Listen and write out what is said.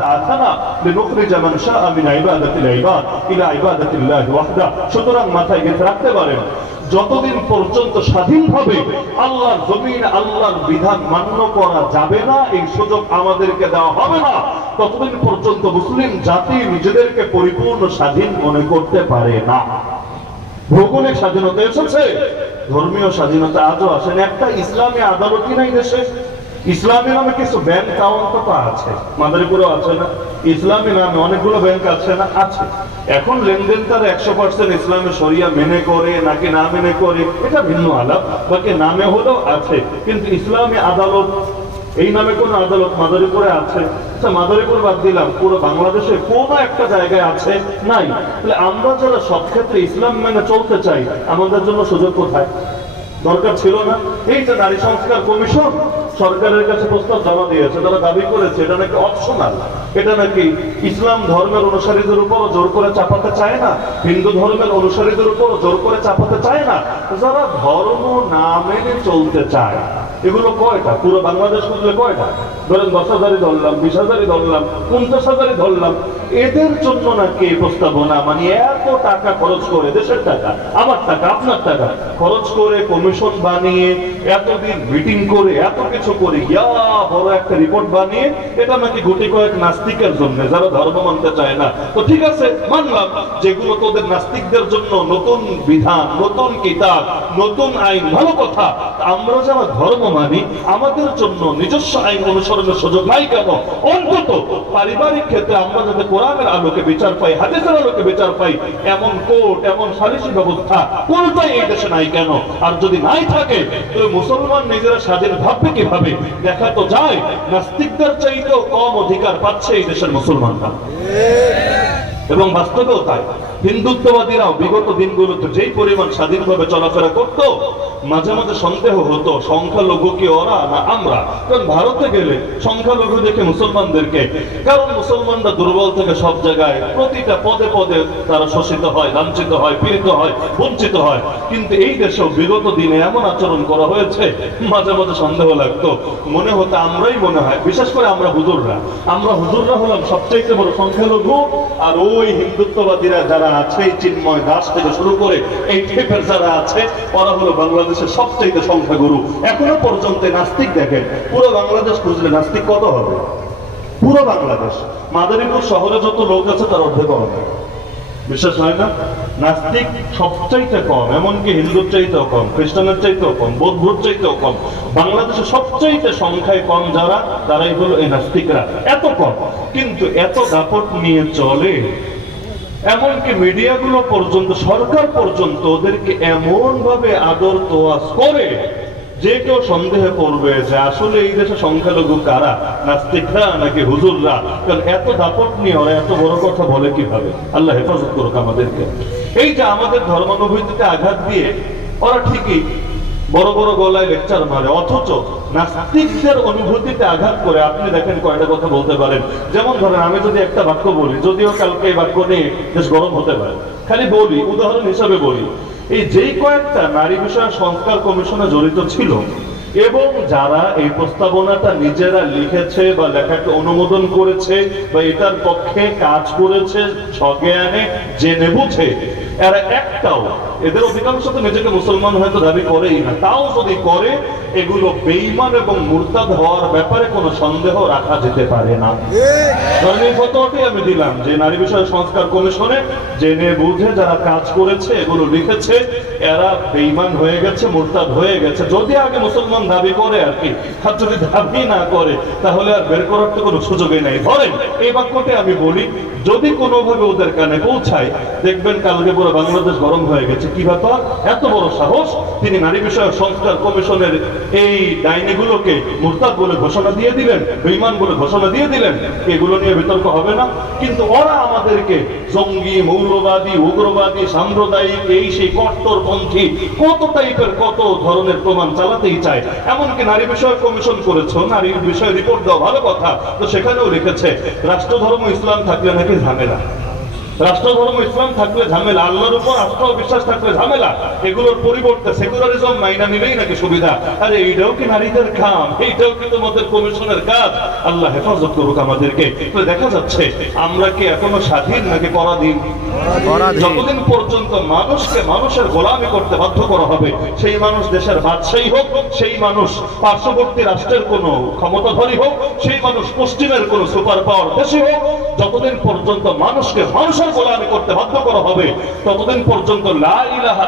তাআলা লিনুখরিজা মান শাআ মিন ইবাদাতিল ইবাদ ইলা ইবাদাতিল্লাহি ওয়াহদা। সুতরাং মাথায় গেঁথে রাখতে পারেন, যতদিন পর্যন্ত স্বাধীনভাবে আল্লাহর জমিন আল্লাহর বিধান মান্য করা যাবে না, এই সুযোগ আমাদেরকে দেওয়া হবে না, ততদিন পর্যন্ত মুসলিম জাতি নিজেদেরকে পরিপূর্ণ স্বাধীন মনে করতে পারে না। ভৌগোলিক স্বাধীনতা এসেছে, ধর্মীয় স্বাধীনতা আজও আসেনি। একটা ইসলামী আদালতই নাই দেশে। ইসলামী নামে কিছু ব্যাংক অ্যাকাউন্ট তো আছে, মাদারীপুরেও আছে না? ইসলামী নামে অনেকগুলো ব্যাংক আছে না? আছে। এখন লেনদেন তার 100% ইসলামে শরিয়া মেনে করে নাকি না মেনে করে এটা ভিন্ন আলাপ, বাকি নামে হলেও আছে। কিন্তু ইসলামী আদালত এই নামে কোন আদালত মাদারীপুরে আছে? আচ্ছা, মাদারীপুর বাদ দিলাম, পুরো বাংলাদেশে কোন একটা জায়গায় আছে? নাই। তাহলে আমরা যারা সব ক্ষেত্রে ইসলাম মেনে চলতে চাই, আমাদের জন্য সুযোগ কোথায়? দরকার ছিল না? এই যে নারী সংস্কার কমিশন সরকারের কাছে প্রস্তাব জমা দিয়েছে, তারা দাবি করেছে এটা নাকি অপশনাল, এটা নাকি ইসলাম ধর্মের অনুসারীদের উপর জোর করে চাপাতে চায় না, হিন্দু ধর্মের অনুসারীদের উপর জোর করে চাপাতে চায় না। যারা ধর্ম না মেনে চলতে চায়, এগুলো কয়টা? পুরো বাংলাদেশ খুঁজলে কয়টা? ধরেন 10,000-ই ধরলাম, 20,000-ই ধরলাম, 50,000-ই ধরলাম। এদের জন্য নাকি এই প্রস্তাবনা, মানে এত টাকা খরচ করে, দেশের টাকা, আমার টাকা, আপনার টাকা খরচ করে কমিশন বানিয়ে, এতদিন মিটিং করে, এত কিছু করে, বড় একটা রিপোর্ট বানিয়ে, এটা নাকি গুটি কয়েক নাস্তিকের জন্য, যারা ধর্ম মানতে চায় না। তো ঠিক আছে, মানলাম যেগুলো তোদের নাস্তিকদের জন্য নতুন বিধান, নতুন কিতাব, নতুন আইন, ভালো কথা। আমরা যারা ধর্ম মানি, আমাদের জন্য নিজস্ব আইন অনুসরণের সুযোগ নাই কেন? অন্তত পারিবারিক ক্ষেত্রে আমরা যাতে কোরআনের আলোকে বিচার পাই, হাদিসের আলোকে বিচার পাই, এমন কোর্ট, এমন সালিসি ব্যবস্থা কোনটাই এই দেশে নাই কেন? আর যদি নাই থাকে, তো মুসলমান নিজেরা স্বাধীন ভাববে কিভাবে? দেখা তো যায় নাস্তিকদের চাইতেও কম অধিকার পাচ্ছে এই দেশের মুসলমানরা, এবং বাস্তবেও তাই। হিন্দুত্ববাদীরাও বিগত দিনগুলোতে যেই পরিমাণ স্বাধীনভাবে চলাফেরা করত, মাঝে মাঝে সন্দেহ হতো সংখ্যালঘু কি ওরা না আমরা। কারণ ভারতে গেলে সংখ্যালঘু দেখে মুসলমানদেরকে, কারণ মুসলমানরা দুর্বল থেকে সব জায়গায় প্রতিটা পদে পদে তারা শোষিত হয়, লাঞ্ছিত হয়, পীড়িত হয়, বঞ্চিত হয়। কিন্তু এই দেশেও বিগত দিনে এমন আচরণ করা হয়েছে, মাঝে মাঝে সন্দেহ লাগতো, মনে হতো আমরাই মনে হয়, বিশেষ করে আমরা হুজুররা হলাম সবচাইতে বড় সংখ্যালঘু। আর ওই হিন্দুত্ববাদীরা যারা আছে, চিন্ময় দাস থেকে শুরু করে এই টাইপের যারা আছে, ওরা হলো বাংলাদেশের সবচাইতে সংখ্যাগুরু। এখনো পর্যন্ত নাস্তিক দেখেন, পুরো বাংলাদেশ খুঁজলে নাস্তিক কত হবে? পুরো বাংলাদেশ, মাদারীপুর শহরে যত লোক আছে তার অর্ধেক হবে। বিশ্বাস হয় না? নাস্তিক সবচাইতে কম, এমনকি হিন্দুর চাইতেও কম, খ্রিস্টানের চাইতেও কম, বৌদ্ধর চাইতেও কম। বাংলাদেশে সবচাইতে সংখ্যায় কম যারা, তারাই হলো এই নাস্তিকরা। এত কম, কিন্তু এত দাপট নিয়ে চলে, এমনকি মিডিয়াগুলো পর্যন্ত, সরকার পর্যন্ত ওদেরকে এমন ভাবে আদর তোয়াজ করে যে কেউ সন্দেহে পড়বে যে আসলে এই দেশে সংখ্যালঘু কারা, নাস্তিকরা নাকি হুজুররা। কারণ এত দাপট নিয়ে ওরা এত বড় কথা বলে কিভাবে? আল্লাহ হেফাজত করুক আমাদেরকে। এই যে আমাদের ধর্মানুভূতিতে আঘাত দিয়ে ওরা ঠিকই বড় বড় গলায় লেকচার মারে, অথচ নাস্তিকদের অনুভূতিতে আঘাত করে। আপনি দেখেন কয়টা কথা বলতে পারেন। যেমন ধরেন, আমি যদি একটা বাক্য বলি, যদিও কালকে এই বাক্য নিয়ে বেশ গরম হতে পারে, খালি বলি, উদাহরণ হিসাবে বলি, এই যেই কয়েকটা নারী বিষয় সংস্কার কমিশনে জড়িত ছিল, এবং যারা এই প্রস্তাবনাটা নিজেরা লিখেছে বা লেখাকে অনুমোদন করেছে বা এটার পক্ষে কাজ করেছে সজ্ঞানে জেনে বুঝে, এরা একটাও, এদের অধিকাংশ তো নিজেকে মুসলমান হয়তো দাবি করেই না, তাও যদি করে, এগুলো বেঈমান এবং মুরতাদ হওয়ার ব্যাপারে কোনো সন্দেহ রাখা যেতে পারে না। কারণ এই ফতোয়াটি আমি দিলাম যে নারী বিষয় সংস্কার কমিশনে জেনে বুঝে যারা কাজ করেছে, এগুলো লিখেছে, এরা বেঈমান হয়ে গেছে, মুরতাদ হয়ে গেছে, যদি আগে মুসলমান দাবি করে আর কি। আর যদি দাবি না করে, তাহলে আর বের করার তো কোনো সুযোগই নেই। ধরেন এই বাক্যটি আমি বলি, যদি কোনোভাবে ওদের কানে পৌঁছায়, দেখবেন কালকে পুরো বাংলাদেশ গরম হয়ে গেছে। কি ব্যাপার? এত বড় সাহস, তিনি নারী বিষয়ক সংস্কার কমিশনের এই ডাইনিগুলোকে মুরতাদ বলে ঘোষণা দিয়ে দিলেন, বেঈমান বলে ঘোষণা দিয়ে দিলেন। এগুলো নিয়ে বিতর্ক হবে না? কিন্তু ওরা আমাদেরকে জঙ্গি, মৌলবাদী, উগ্রবাদী, সাম্প্রদায়িক, এই সেই কট্টরপন্থী, কত টাইপের কত ধরনের প্রমাণ চালাতেই চায়। এমনকি নারী বিষয়ক কমিশন করেছ, নারী বিষয়ে রিপোর্ট দাও, ভালো কথা, তো সেখানেও লিখেছে রাষ্ট্রধর্ম ইসলাম থাকলে নাকি ঝামেলা। রাষ্ট্র ধর্ম ইসলাম থাকলে ঝামেলা, আল্লাহর উপর আস্থা ও বিশ্বাস থাকলে ঝামেলা, এগুলোর পরিবর্তে সেকুলারিজম মাইনা নিলেই নাকি সুবিধা। আরে এইটাও কি নারীদের কাম? এইটাও কি তোমাদের কমিশনের কাজ? আল্লাহ হেফাজত করুক আমাদেরকে। দেখা যাচ্ছে আমরা কি এখনো স্বাধীন নাকি পরাধীন? যতদিন পর্যন্ত মানুষকে মানুষের গোলামি করতে বাধ্য করা হবে, সেই মানুষ দেশের বাদশাহী হোক, সেই মানুষ পার্শ্ববর্তী রাষ্ট্রের কোন ক্ষমতাধরী হোক, সেই মানুষ পশ্চিমের কোন সুপার পাওয়ার দেশে হোক, যতদিন পর্যন্ত মানুষকে মানুষের গোলামি করতে বাধ্য করা হবে, ততদিন পর্যন্ত লা ইলাহা